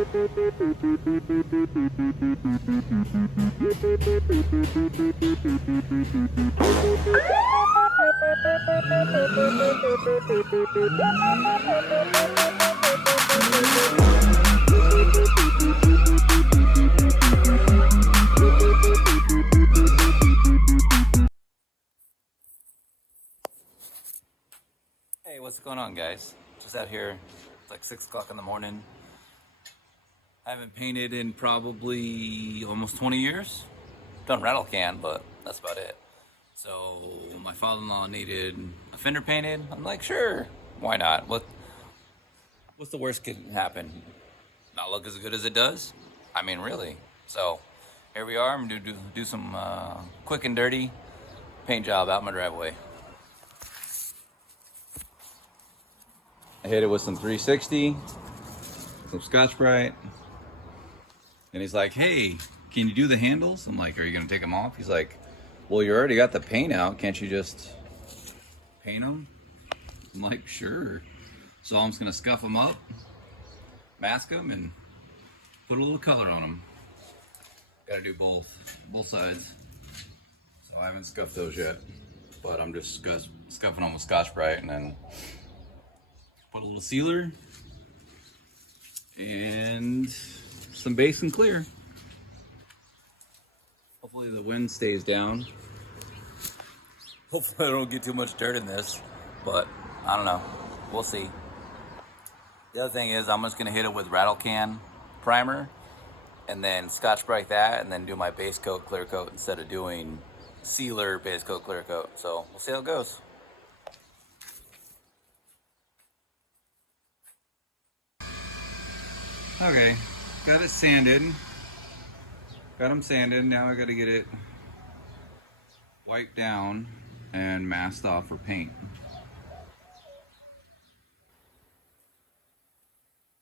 Hey, what's going on, guys? Just out here. It's like 6 o'clock in the morning. I haven't painted in probably almost 20 years. Done rattle can, but that's about it. So my father-in-law needed a fender painted. I'm like, sure, why not? What's the worst that can happen? Not look as good as it does? I mean, really. So here we are. I'm gonna do some quick and dirty paint job out my driveway. I hit it with some 360, some Scotch-Brite, and he's like, hey, can you do the handles? I'm like, are you gonna take them off? He's like, well, you already got the paint out, can't you just paint them? I'm like, sure. So I'm just gonna scuff them up, mask them, and put a little color on them. Gotta do both sides. So I haven't scuffed those yet, but I'm just scuffing them with Scotch-Brite, and then put a little sealer and some base and clear. Hopefully the wind stays down. Hopefully I don't get too much dirt in this, but I don't know. We'll see. The other thing is I'm just gonna hit it with rattle can primer and then Scotch-Brite that and then do my base coat, clear coat instead of doing sealer, base coat, clear coat. So we'll see how it goes. Okay, got it sanded. Got them sanded. Now I got to get it wiped down and masked off for paint.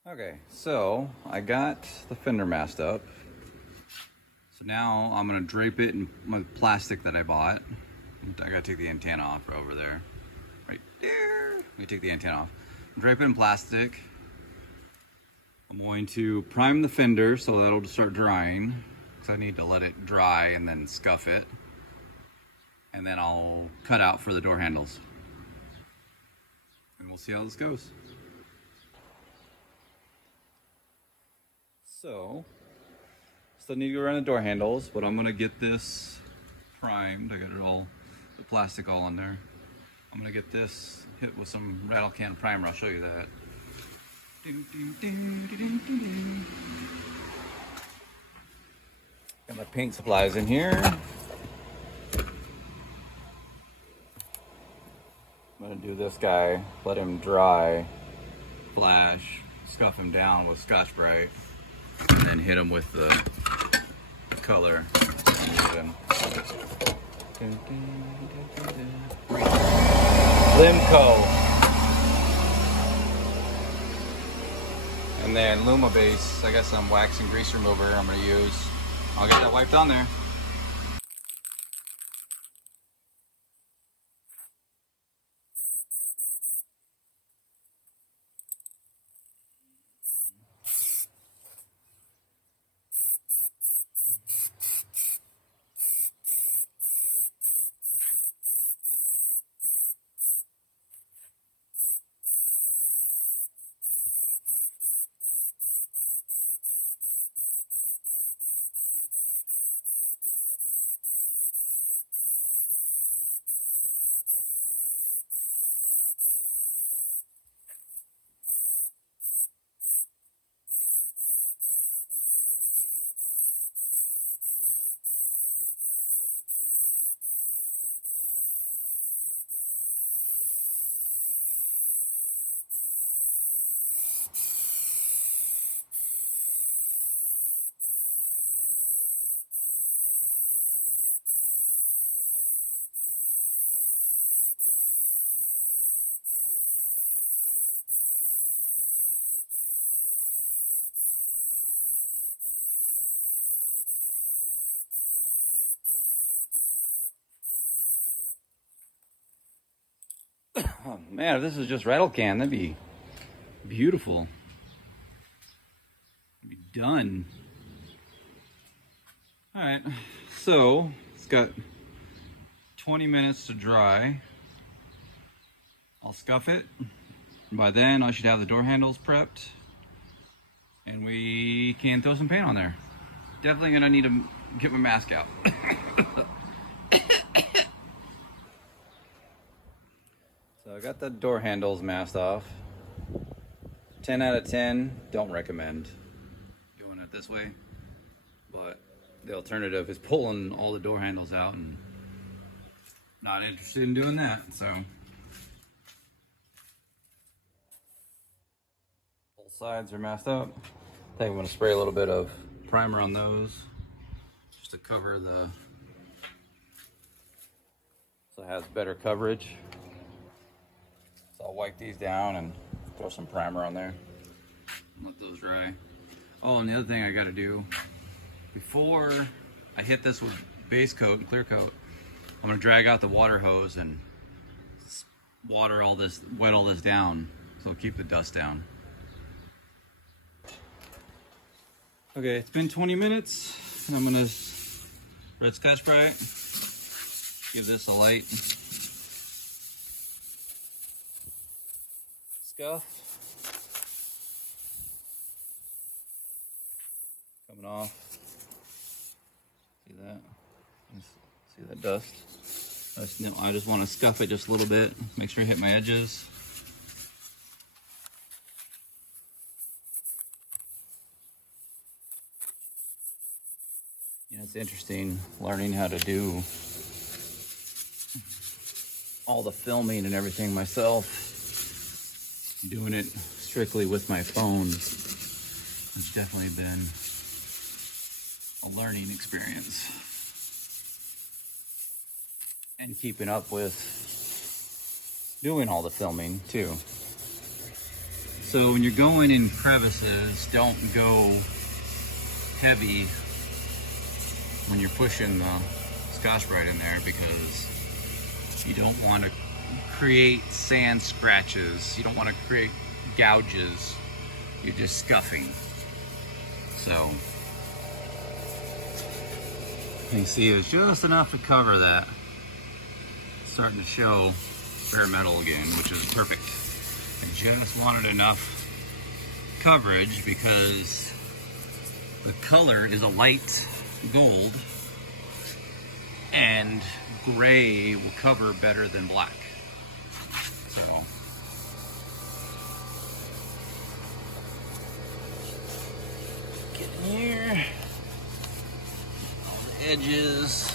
Okay, so I got the fender masked up. So now I'm gonna drape it in my plastic that I bought. I gotta take the antenna off over there. Right there. Let me take the antenna off. Drape it in plastic. I'm going to prime the fender so that'll start drying, because I need to let it dry and then scuff it. And then I'll cut out for the door handles. And we'll see how this goes. So, still need to go around the door handles, but I'm gonna get this primed. I got it all, the plastic all in there. I'm gonna get this hit with some rattle can primer. I'll show you that. Got my paint supplies in here. I'm gonna do this guy, let him dry, flash, scuff him down with Scotch-Brite, and then hit him with the color. Limco. And then Luma base, I got some wax and grease remover I'm gonna use. I'll get that wiped on there. Oh man, if this is just rattle can, that'd be beautiful. It'd be done. All right, so it's got 20 minutes to dry. I'll scuff it. By then, I should have the door handles prepped, and we can throw some paint on there. Definitely gonna need to get my mask out. So I got the door handles masked off. 10 out of 10, don't recommend doing it this way, but the alternative is pulling all the door handles out, and not interested in doing that. So both sides are masked up. I think I'm gonna spray a little bit of primer on those just to cover so it has better coverage. So I'll wipe these down and throw some primer on there. Let those dry. Oh, and the other thing I gotta do, before I hit this with base coat and clear coat, I'm gonna drag out the water hose and wet all this down, so keep the dust down. Okay, it's been 20 minutes, and I'm gonna red Scotch Brite, give this a light scuff. Coming off. See that? See that dust? I just want to scuff it just a little bit, make sure I hit my edges. You know, it's interesting learning how to do all the filming and everything myself. Doing it strictly with my phone has definitely been a learning experience. And keeping up with doing all the filming too. So when you're going in crevices, don't go heavy when you're pushing the Scotch Brite in there, because you don't want to create sand scratches. You don't want to create gouges. You're just scuffing. So you see it's just enough to cover that. It's starting to show bare metal again, which is perfect. I just wanted enough coverage because the color is a light gold, and gray will cover better than black. So get in here, all the edges.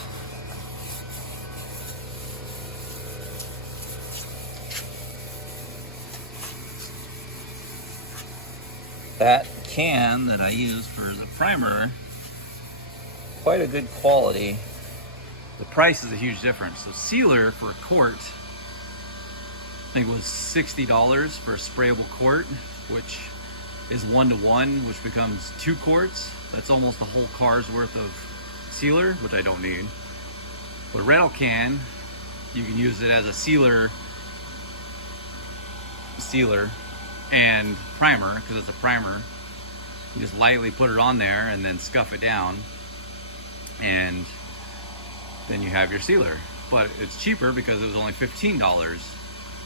That can that I use for the primer, quite a good quality. The price is a huge difference. So sealer for a quart, I think it was $60 for a sprayable quart, which is 1-to-1, which becomes 2 quarts. That's almost a whole car's worth of sealer, which I don't need. But a rental can, you can use it as a sealer and primer, because it's a primer. You just lightly put it on there and then scuff it down, and then you have your sealer. But it's cheaper because it was only $15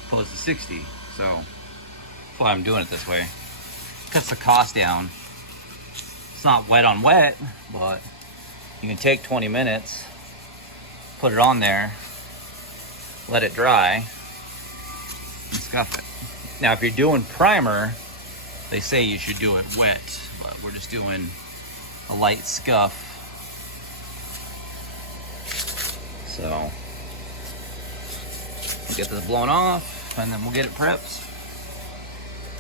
opposed to $60. So that's why I'm doing it this way. Cuts the cost down. It's not wet on wet, but you can take 20 minutes, put it on there, let it dry, and scuff it. Now, if you're doing primer, they say you should do it wet, but we're just doing a light scuff. So we'll get this blown off, and then we'll get it prepped.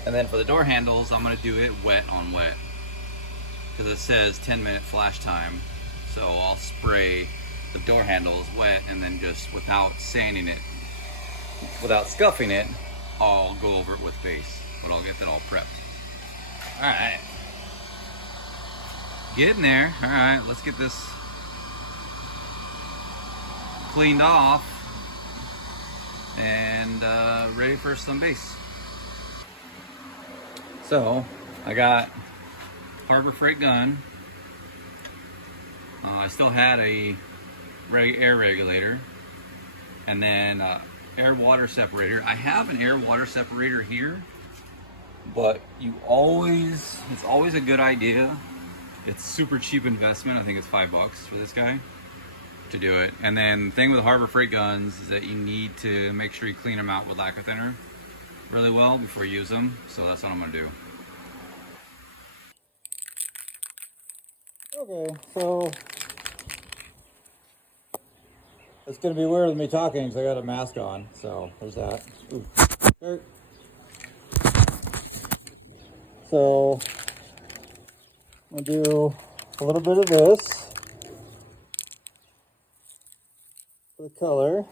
And then for the door handles, I'm gonna do it wet on wet, because it says 10-minute flash time. So I'll spray the door handles wet, and then just without sanding it, without scuffing it, I'll go over it with base, but I'll get that all prepped. All right, getting there. All right, let's get this cleaned off and ready for some base. So I got Harbor Freight gun. I still had a air regulator, and then air water separator. I have an air water separator here, but it's always a good idea. It's super cheap investment. I think it's $5 for this guy to do it. And then the thing with Harbor Freight guns is that you need to make sure you clean them out with lacquer thinner really well before you use them. So that's what I'm gonna do. Okay, so it's gonna be weird with me talking because I got a mask on. So there's that. Ooh. Dirt. So I'm gonna do a little bit of this for the color.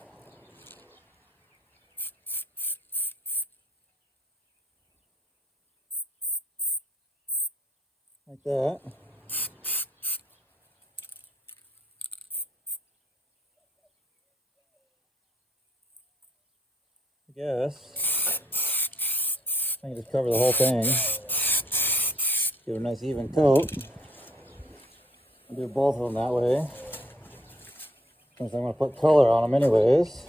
Like that. I guess I can just cover the whole thing. Give it a nice even coat. I'll do both of them that way, since I'm going to put color on them anyways.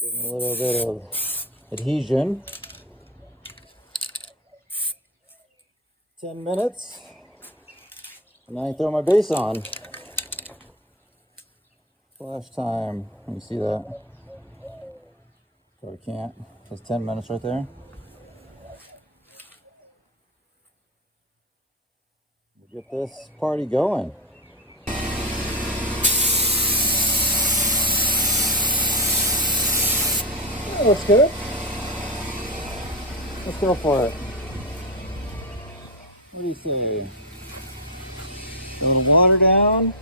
Give them a little bit of adhesion. 10 minutes, and then I throw my base on. Flash time. Let me see that. Probably can't. It says 10 minutes right there. We'll get this party going. That looks good. Let's go for it. What do you say? A little water down.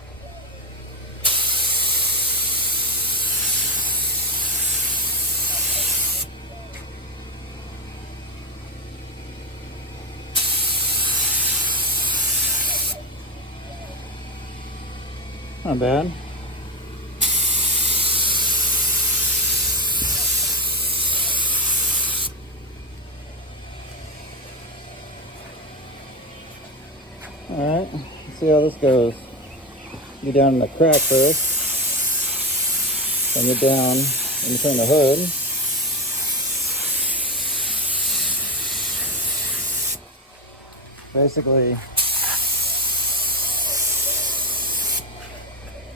Not bad. Alright, let's see how this goes. Get down in the crack first. Then get down in between the hood. Basically,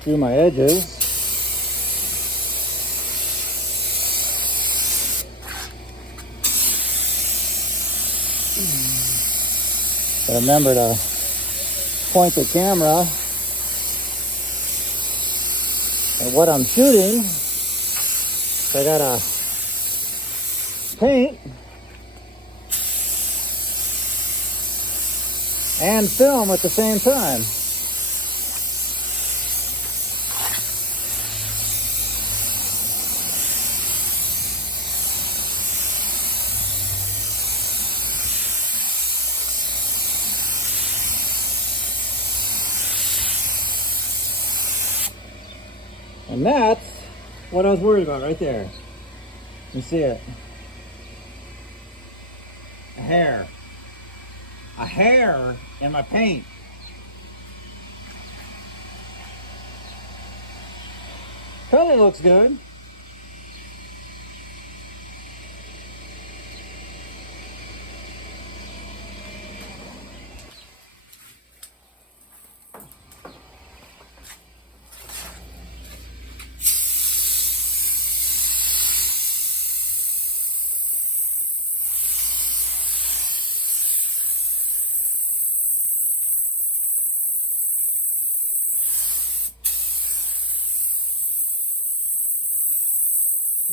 do my edges. But remember to point the camera at what I'm shooting. So I gotta paint and film at the same time. And that's what I was worried about right there. You see it? A hair. A hair in my paint. Color looks good.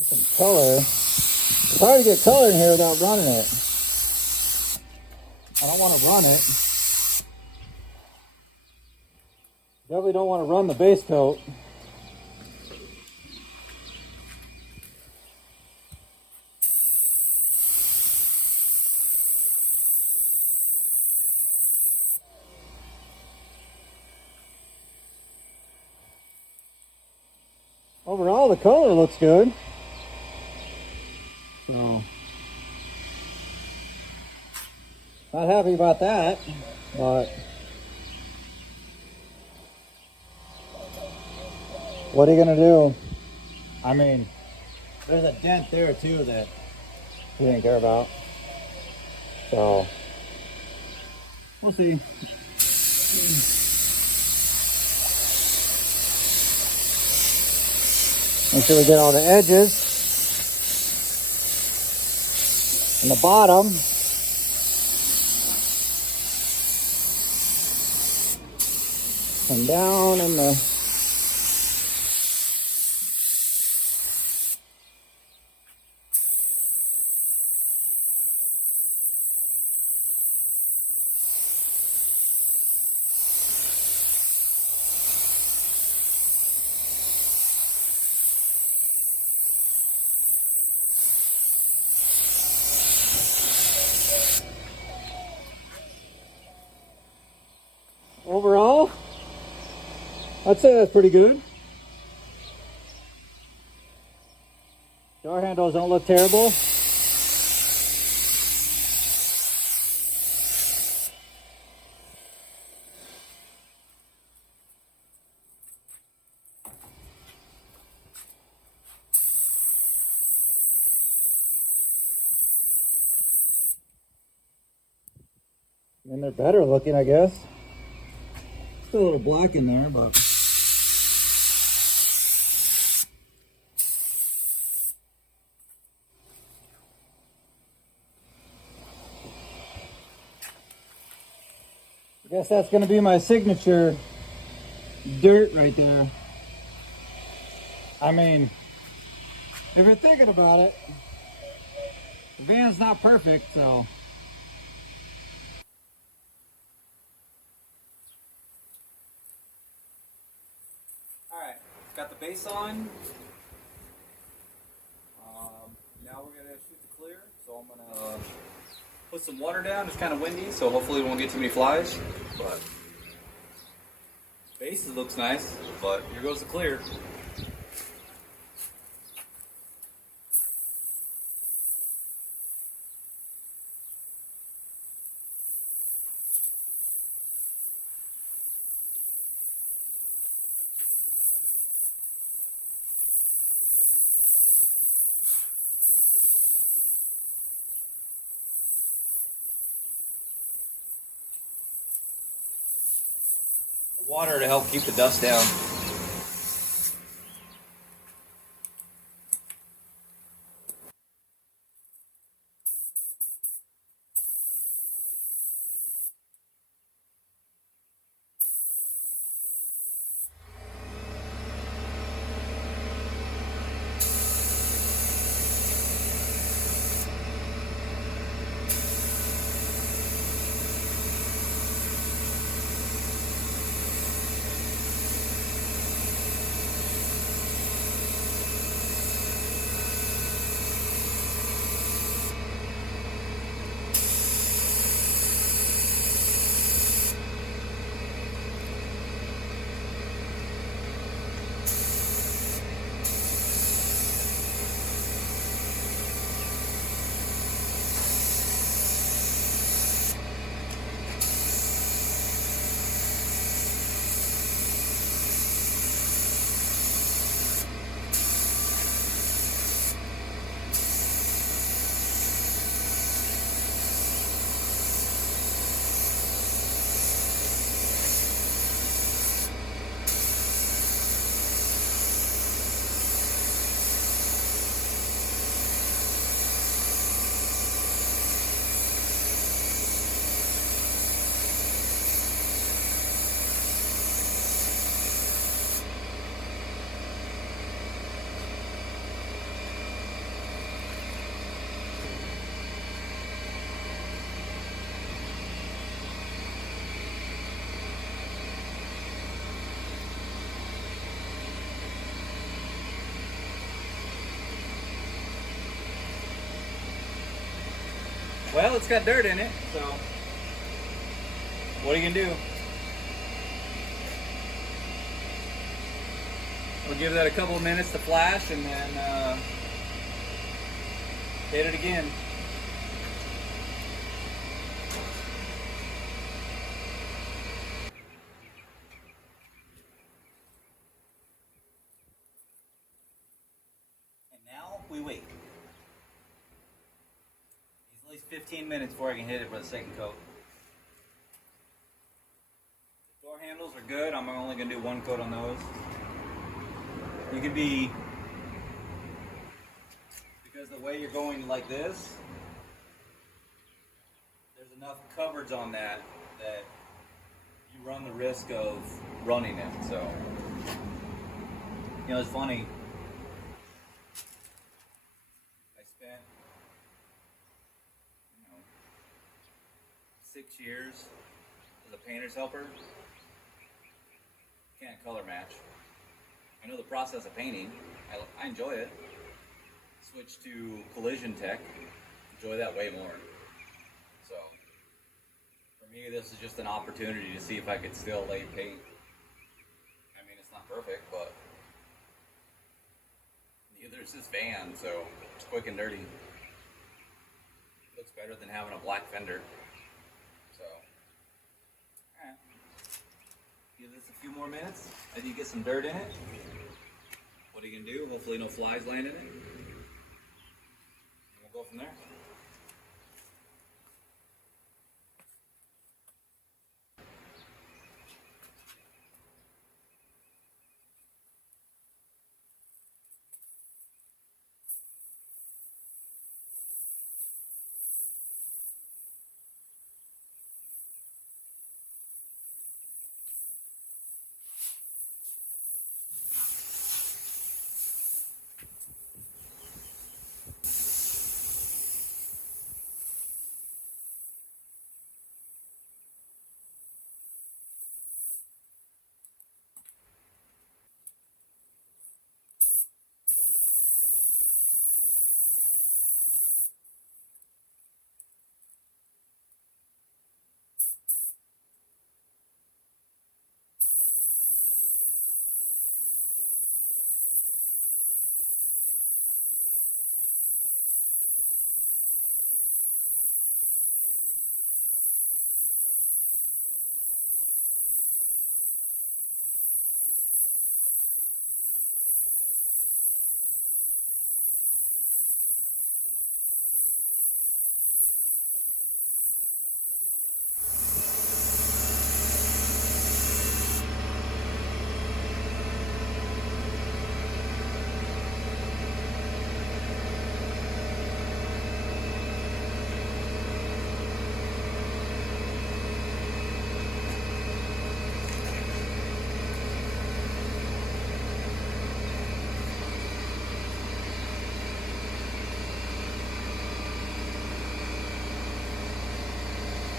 Some color. It's hard to get color in here without running it. I don't want to run it. Definitely don't want to run the base coat. Overall, the color looks good. So, not happy about that, but what are you gonna do? I mean, there's a dent there too that he didn't care about. So, we'll see. Make sure we get all the edges and the bottom. And down in the overall, I'd say that's pretty good. Door handles don't look terrible. And they're better looking, I guess. Still a little black in there, but I guess that's gonna be my signature dirt right there. I mean, if you're thinking about it, the van's not perfect, so. Alright, got the base on. Now we're gonna shoot the clear. So I'm gonna put some water down. It's kind of windy, so hopefully we won't get too many flies. But base looks nice, but here goes the clear. Water to help keep the dust down. Well, it's got dirt in it, so what are you gonna do? We'll give that a couple of minutes to flash and then hit it again. And now we wait. It's at least 15 minutes before I can hit it with a second coat. The door handles are good. I'm only going to do one coat on those. You can be, because the way you're going like this, there's enough coverage on that you run the risk of running it. So, you know, it's funny. I spent, 6 years as a painter's helper. Can't color match. I know the process of painting. I enjoy it. Switched to collision tech. Enjoy that way more. So, for me, this is just an opportunity to see if I could still lay paint. I mean, it's not perfect, but neither is this van, so it's quick and dirty. Looks better than having a black fender. So, alright. Give this a few more minutes. Maybe you get some dirt in it. What are you gonna do? Hopefully no flies land in it. And we'll go from there.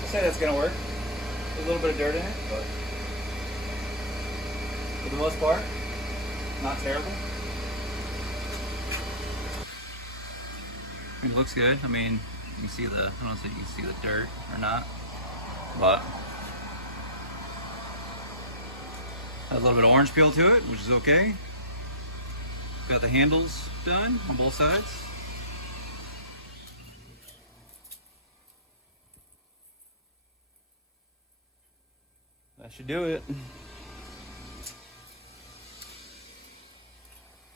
Say that's gonna work. There's a little bit of dirt in it, but for the most part, not terrible. It looks good. I mean, you can see the, I don't know if you can see the dirt or not, but has a little bit of orange peel to it, which is okay. Got the handles done on both sides. That should do it.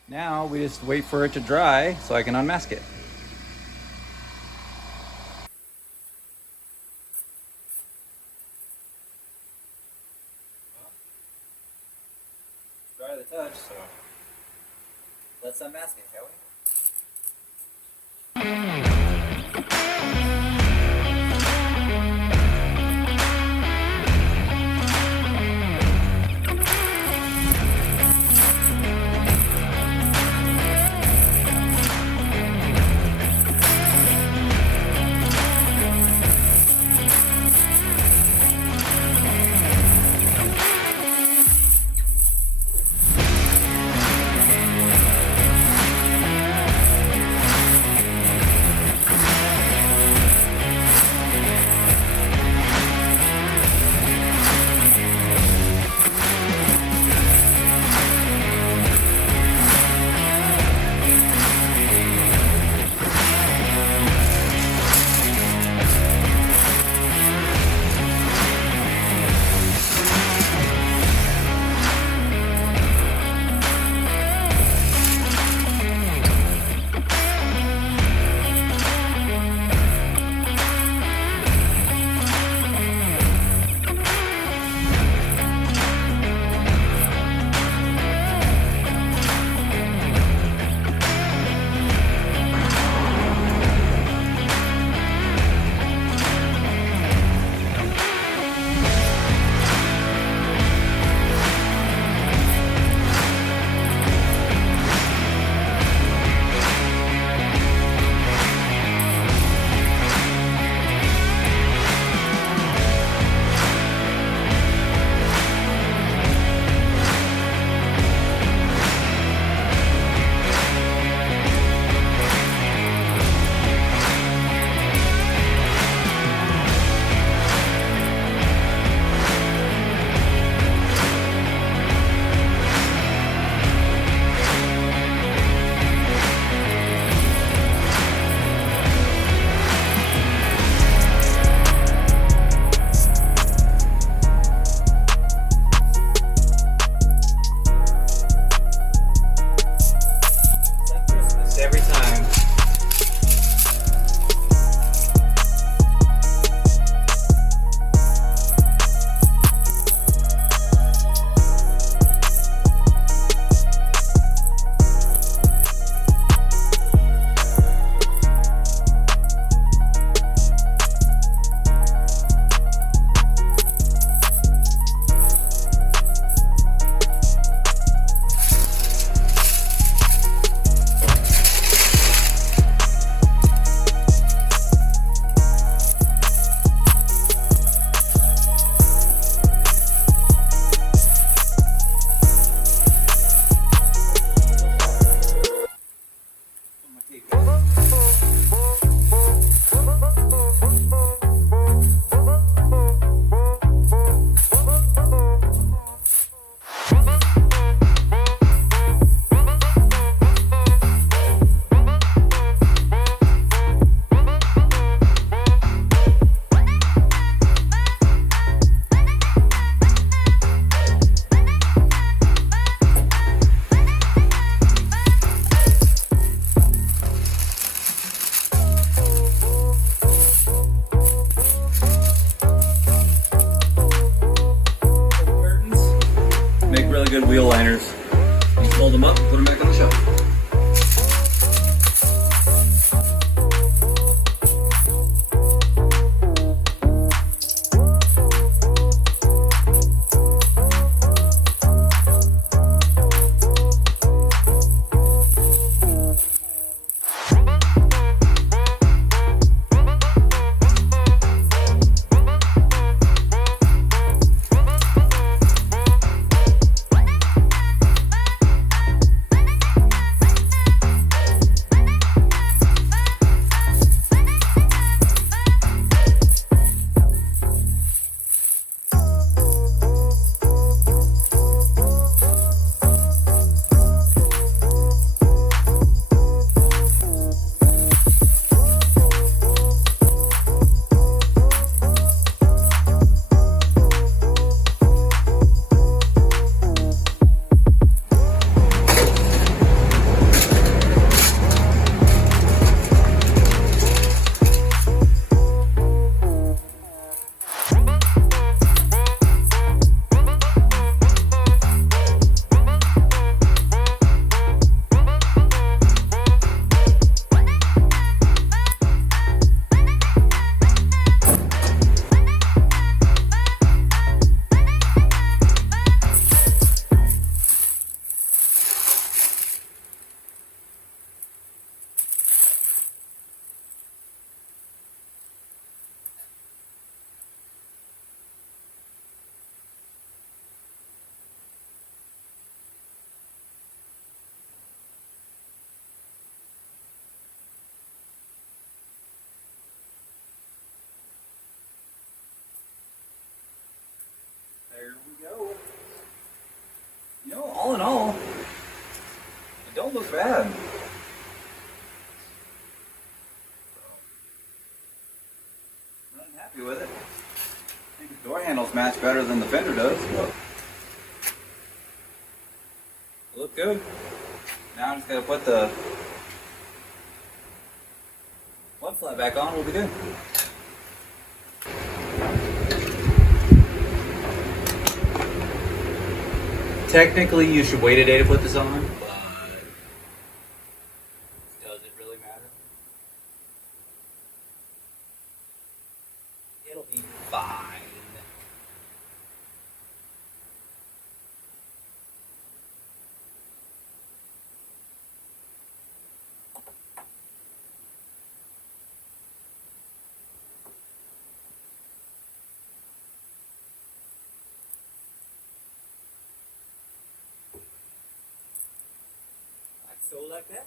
Now we just wait for it to dry so I can unmask it. Well, dry the touch, so let's unmask it, shall we? bad. I'm happy with it. I think the door handles match better than the fender does, but look good. Now I'm just gonna put the one flat back on, we'll be good. Technically, you should wait a day to put this on, but does it really matter? It'll be fine. Like so, like that.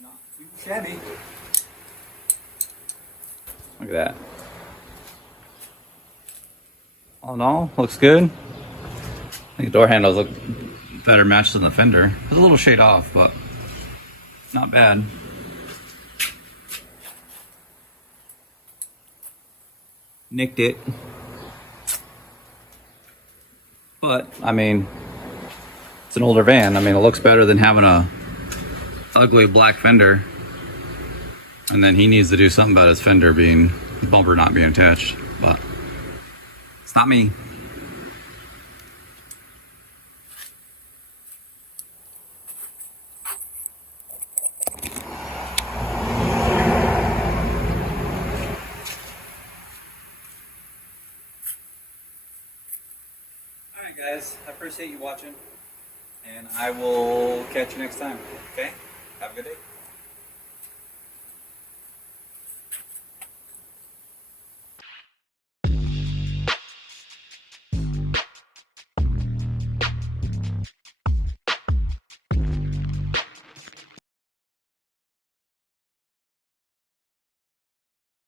Not too shabby. Look at that. All in all, looks good. I think the door handles look better matched than the fender. It's a little shade off, but not bad. Nicked it. But, I mean, it's an older van. I mean, it looks better than having a ugly black fender. And then he needs to do something about his fender being, the bumper not being attached. But it's not me. Alright guys, I appreciate you watching. And I will catch you next time. Okay? Have a good day.